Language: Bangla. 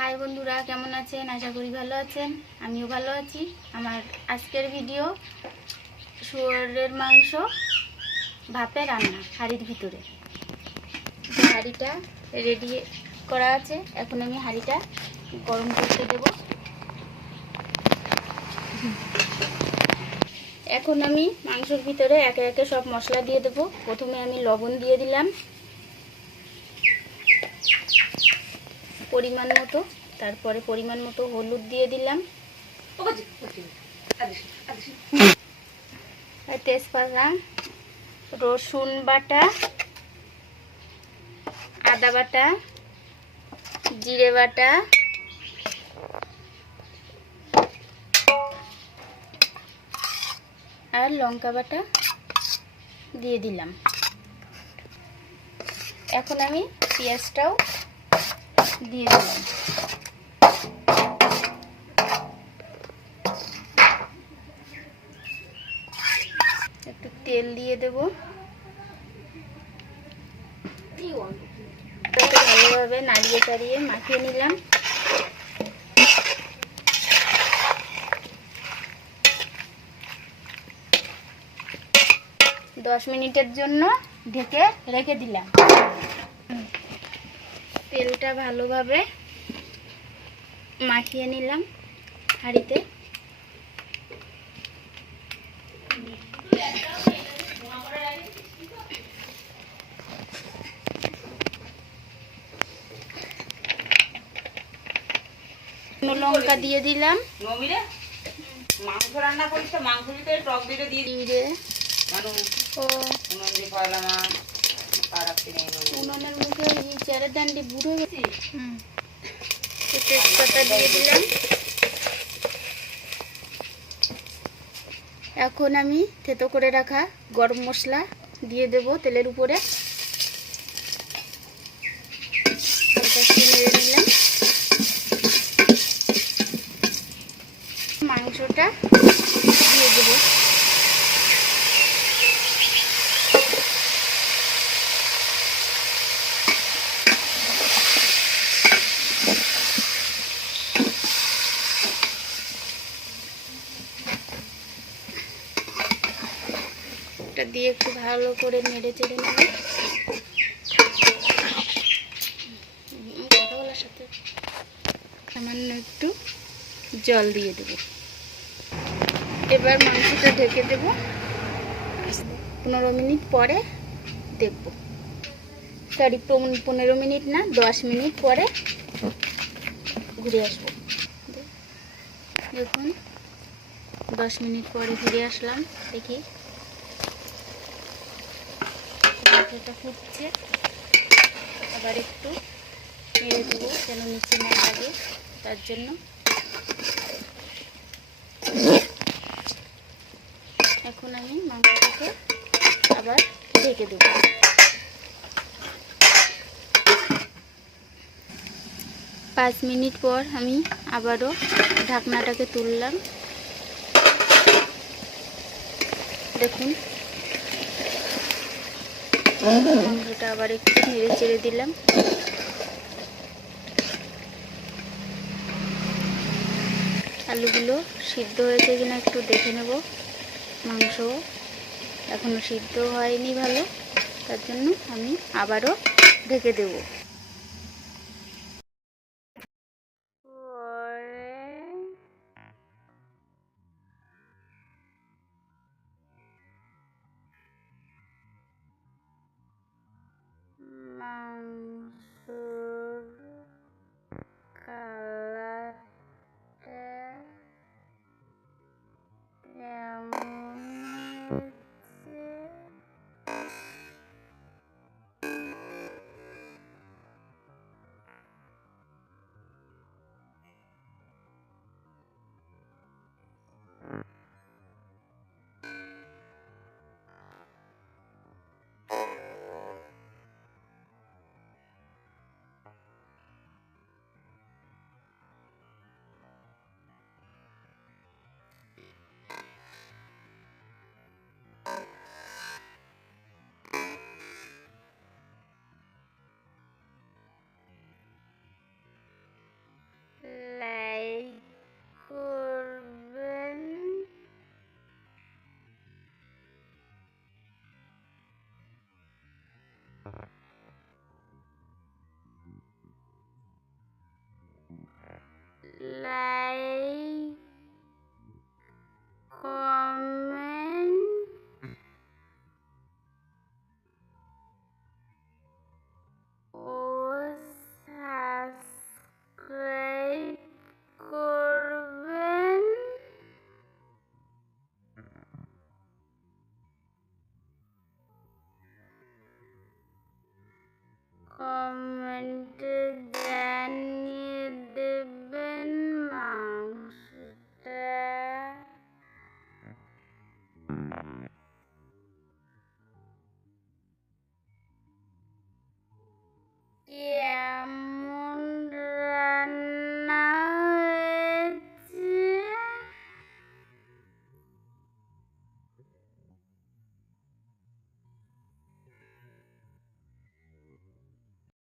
হাই বন্ধুরা, কেমন আছেন? আশা করি ভালো আছেন। আমিও ভালো আছি। আমার আজকের ভিডিও শুয়োরের মাংস ভাপে রান্না হাঁড়ির ভিতরে। হাঁড়িটা রেডি করা আছে, এখন আমি হাঁড়িটা গরম করতে দেব। এখন আমি মাংসের ভিতরে একে একে সব মশলা দিয়ে দেব। প্রথমে আমি লবণ দিয়ে দিলাম পরিমাণ মতো, তারপরে পরিমাণ মতো হলুদ দিয়ে দিলাম, তেজপাতা, রসুন বাটা, আদা বাটা, জিরে বাটা, আর লঙ্কা বাটা দিয়ে দিলাম। এখন আমি পেঁয়াজটাও দিয়ে দিলাম। একটু তেল দিয়ে দেব। ভালোভাবে নাড়িয়ে চাড়িয়ে মাখিয়ে নিলাম। দশ মিনিটের জন্য ঢেকে রেখে দিলাম। তেলটা ভালোভাবে মাখিয়ে নিলাম হাঁড়িতে। লঙ্কা দিয়ে দিলাম। মাংস রান্না করিস, মাংস দিতে টক দিয়ে দিয়ে উনুনের মুখে চেয়ারের দান্ডি বুড়ো গেছে। তেজপাতা দিয়ে দিলাম। এখন আমি থেতো করে রাখা গরম মশলা দিয়ে দেব তেলের উপরে। নেড়ে নিলাম। মাংসটা দিয়ে দেব। দিয়ে একটু ভালো করে নেড়ে চেড়ে নেব। কথা বলার সাথে সামান্য একটু জল দিয়ে দেব। এবার মাংসটা ঢেকে দেব। 15 মিনিট পরে দেখব। সরি, 15 মিনিট না, 10 মিনিট পরে ঘুরে আসবো। দেখুন, 10 মিনিট পরে ফিরে আসলাম। দেখি এটা ফুটছে। আবার একটু নেড়ে দেবো যেন নিচে না লাগে, তার জন্য। এখন আমি মাংসটাকে আবার ঢেকে দেব। 5 মিনিট পর আমি আবারও ঢাকনাটাকে তুললাম। দেখুন, মাংসটা আবার একটু নেড়ে চেড়ে দিলাম। আলুগুলো সিদ্ধ হয়েছে কিনা একটু দেখে নেব। মাংস এখনো সিদ্ধ হয়নি ভালো, তার জন্য আমি আবারও ঢেকে দেব।